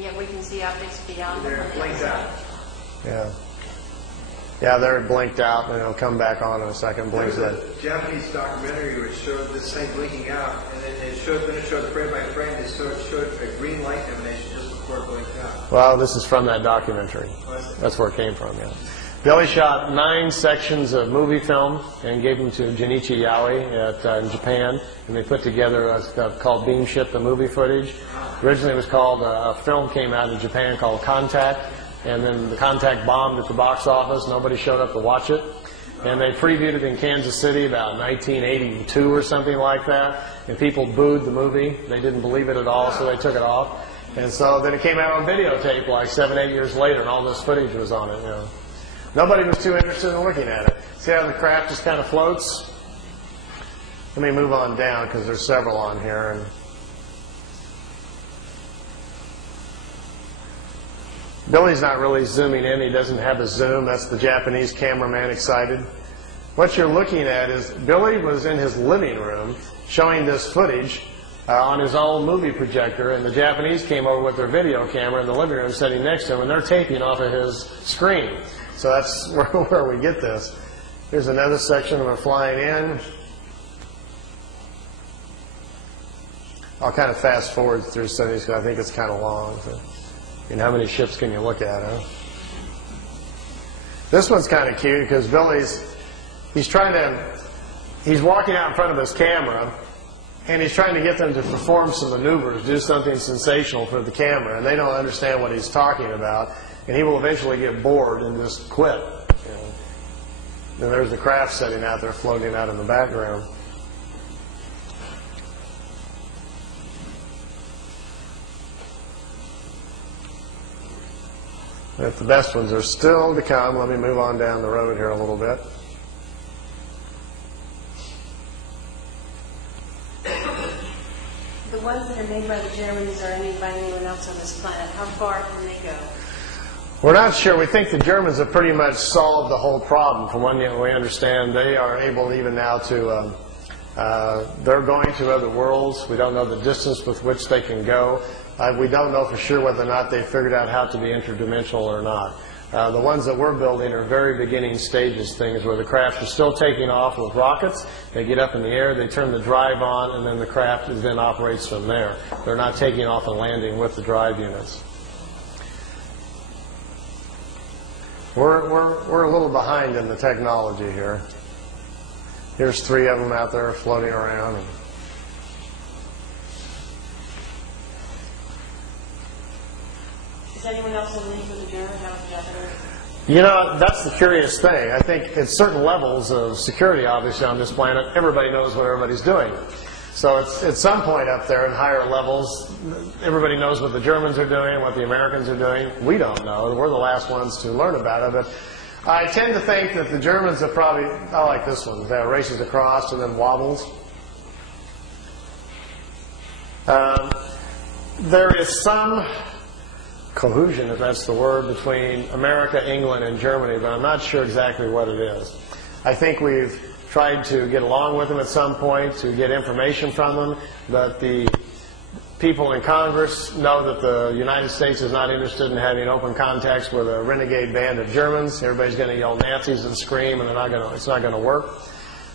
Yeah, we can see objects beyond them. They're blinked out. Yeah. Yeah, they're blinked out, and it'll come back on in a second. Blinks There in. was a Japanese documentary which showed this thing blinking out, and then it showed frame by frame, it showed a green light emanation just before it blinked out. Well, this is from that documentary. That's where it came from, yeah. Billy shot 9 sections of movie film and gave them to Junichi Yaoi in Japan, and they put together a stuff called Beam Ship, the movie footage. Originally it was called, a film came out in Japan called Contact, and then the Contact bombed at the box office. Nobody showed up to watch it. And they previewed it in Kansas City about 1982 or something like that, and people booed the movie. They didn't believe it at all, so they took it off. And so then it came out on videotape like 7, 8 years later, and all this footage was on it, you know. Nobody was too interested in looking at it. See how the craft just kind of floats? Let me move on down because there's several on here. And Billy's not really zooming in. He doesn't have a zoom. That's the Japanese cameraman excited. What you're looking at is Billy was in his living room showing this footage on his own movie projector, and the Japanese came over with their video camera in the living room sitting next to him, and they're taping off of his screen. So that's where we get this. Here's another section of it flying in. I'll kind of fast forward through some of these because I think it's kind of long. So, how many ships can you look at, huh? This one's kind of cute because he's walking out in front of his camera, and he's trying to get them to perform some maneuvers, do something sensational for the camera, and they don't understand what he's talking about. And he will eventually get bored and just quit. You know. And there's the craft sitting out there floating out in the background. If the best ones are still to come, let me move on down the road here a little bit. The ones that are made by the Germans or by anyone else on this planet, how far can they go? We're not sure. We think the Germans have pretty much solved the whole problem. From what we understand, they are able even now to, they're going to other worlds. We don't know the distance with which they can go. We don't know for sure whether or not they figured out how to be interdimensional or not. The ones that we're building are very beginning stages things where the craft is still taking off with rockets. They get up in the air, they turn the drive on, and then the craft then operates from there. They're not taking off and landing with the drive units. We're a little behind in the technology here. Here's 3 of them out there floating around. Is anyone else in league with the Germans? You know, that's the curious thing. I think at certain levels of security, obviously, on this planet, everybody knows what everybody's doing. So it's at some point up there in higher levels, everybody knows what the Germans are doing, what the Americans are doing. We don't know. We're the last ones to learn about it. But I tend to think that the Germans have probably, I like this one, that races across and then wobbles. There is some cohesion, if that's the word, between America, England, and Germany, but I'm not sure exactly what it is. I think we've tried to get along with them at some point, to get information from them, but the people in Congress know that the United States is not interested in having open contacts with a renegade band of Germans. Everybody's going to yell Nazis and scream, and it's not going to work.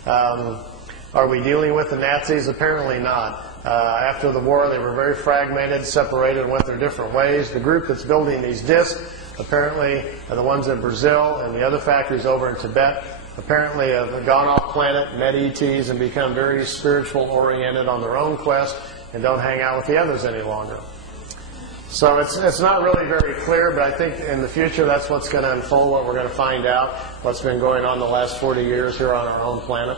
Are we dealing with the Nazis? Apparently not. After the war, they were very fragmented, separated, and went their different ways. The group that's building these discs, apparently, are the ones in Brazil and the other factories over in Tibet. Apparently have gone off planet, met ETs, and become very spiritual-oriented on their own quest and don't hang out with the others any longer. So it's not really very clear, but I think in the future that's what's going to unfold, what we're going to find out, what's been going on the last 40 years here on our own planet.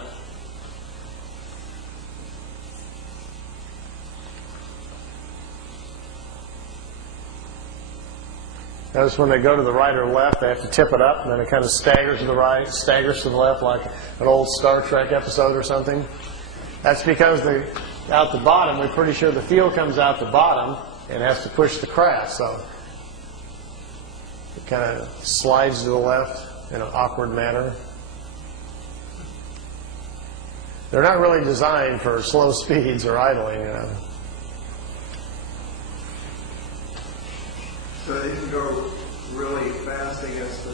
Notice when they go to the right or left, they have to tip it up, and then it kind of staggers to the right, staggers to the left, like an old Star Trek episode or something. That's because out the bottom, we're pretty sure the fuel comes out the bottom and has to push the craft, so it kind of slides to the left in an awkward manner. They're not really designed for slow speeds or idling, you know. So they can go really fast against the...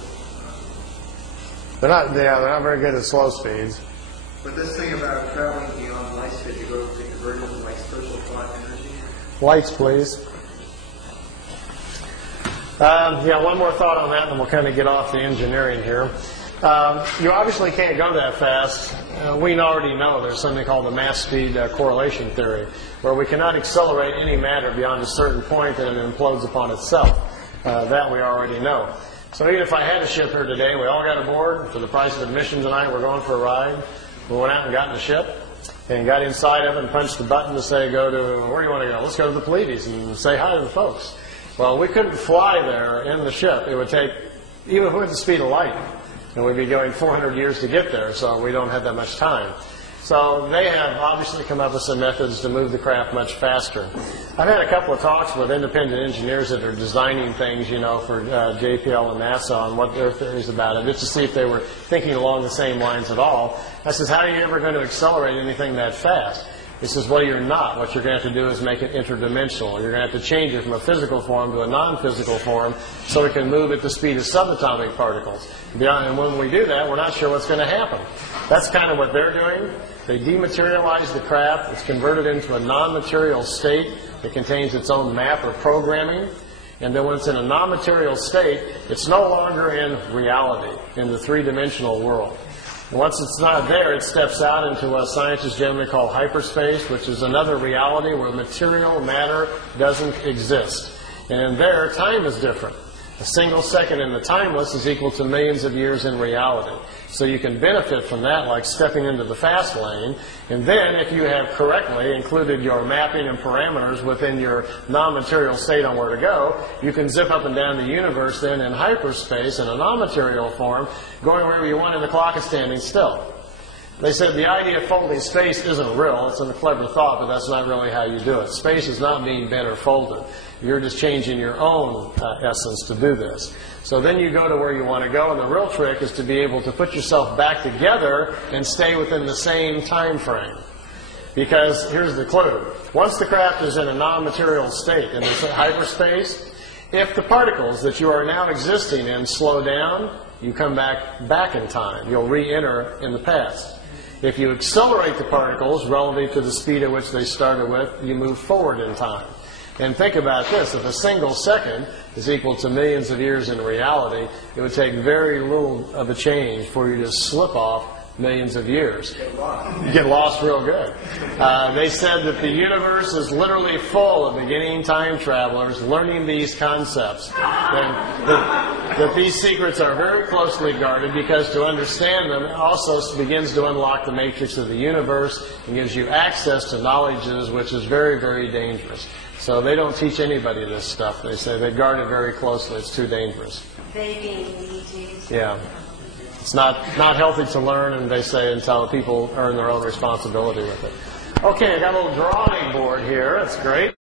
they're not very good at slow speeds. But this thing about traveling beyond light speed, you go to convert it into like special thought energy. Lights, please. One more thought on that, and we'll kind of get off the engineering here. You obviously can't go that fast. We already know there's something called the mass speed correlation theory, where we cannot accelerate any matter beyond a certain point that it implodes upon itself. That we already know. So even if I had a ship here today, we all got aboard for the price of admission tonight, we're going for a ride. We went out and got in the ship and got inside of it and punched the button to say, go to, where do you want to go? Let's go to the Pleiades and say hi to the folks. Well, we couldn't fly there in the ship. It would take, even if we went the speed of light, and we'd be going 400 years to get there, so we don't have that much time. So they have obviously come up with some methods to move the craft much faster. I've had a couple of talks with independent engineers that are designing things, for JPL and NASA on what their theories about it, just to see if they were thinking along the same lines at all. I says, how are you ever going to accelerate anything that fast? He says, well, you're not. What you're going to have to do is make it interdimensional. You're going to have to change it from a physical form to a non-physical form so it can move at the speed of subatomic particles. And when we do that, we're not sure what's going to happen. That's kind of what they're doing. They dematerialize the craft. It's converted into a non-material state that contains its own map or programming. And then when it's in a non-material state, it's no longer in reality, in the three-dimensional world. Once it's not there, it steps out into what scientists generally call hyperspace, which is another reality where material matter doesn't exist. And there, time is different. A single second in the timeless is equal to millions of years in reality. So you can benefit from that, like stepping into the fast lane. And then, if you have correctly included your mapping and parameters within your non-material state on where to go, you can zip up and down the universe then in hyperspace in a non-material form, going wherever you want, and the clock is standing still. They said the idea of folding space isn't real. It's a clever thought, but that's not really how you do it. Space is not being bent or folded. You're just changing your own essence to do this. So then you go to where you want to go, and the real trick is to be able to put yourself back together and stay within the same time frame. Because here's the clue. Once the craft is in a non-material state in this hyperspace, if the particles that you are now existing in slow down, you come back in time. You'll re-enter in the past. If you accelerate the particles relative to the speed at which they started with, you move forward in time. And think about this. If a single second is equal to millions of years in reality, it would take very little of a change for you to slip off millions of years. You get lost real good. They said that the universe is literally full of beginning time travelers learning these concepts. That these secrets are very closely guarded because to understand them also begins to unlock the matrix of the universe and gives you access to knowledges which is very, very dangerous. So they don't teach anybody this stuff. They say they guard it very closely. It's too dangerous. They being ETs. Yeah. It's not healthy to learn, and they say until people earn their own responsibility with it. Okay, I got a little drawing board here. That's great.